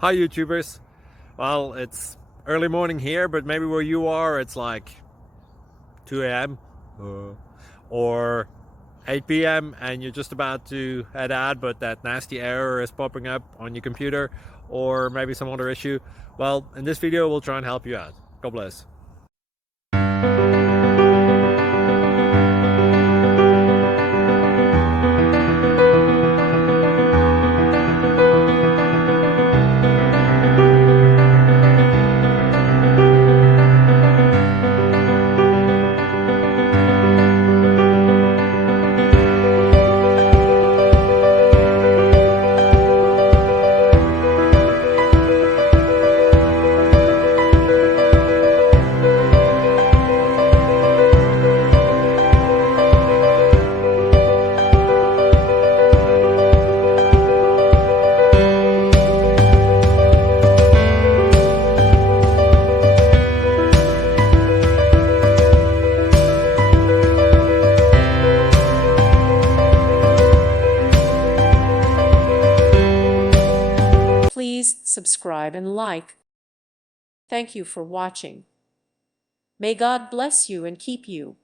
Hi YouTubers. Well, it's early morning here, but maybe where you are it's like 2 a.m. or 8 p.m. and you're just about to head out, but that nasty error is popping up on your computer, or maybe some other issue. Well, in this video we'll try and help you out. God bless. Please subscribe and like. Thank you for watching. May God bless you and keep you.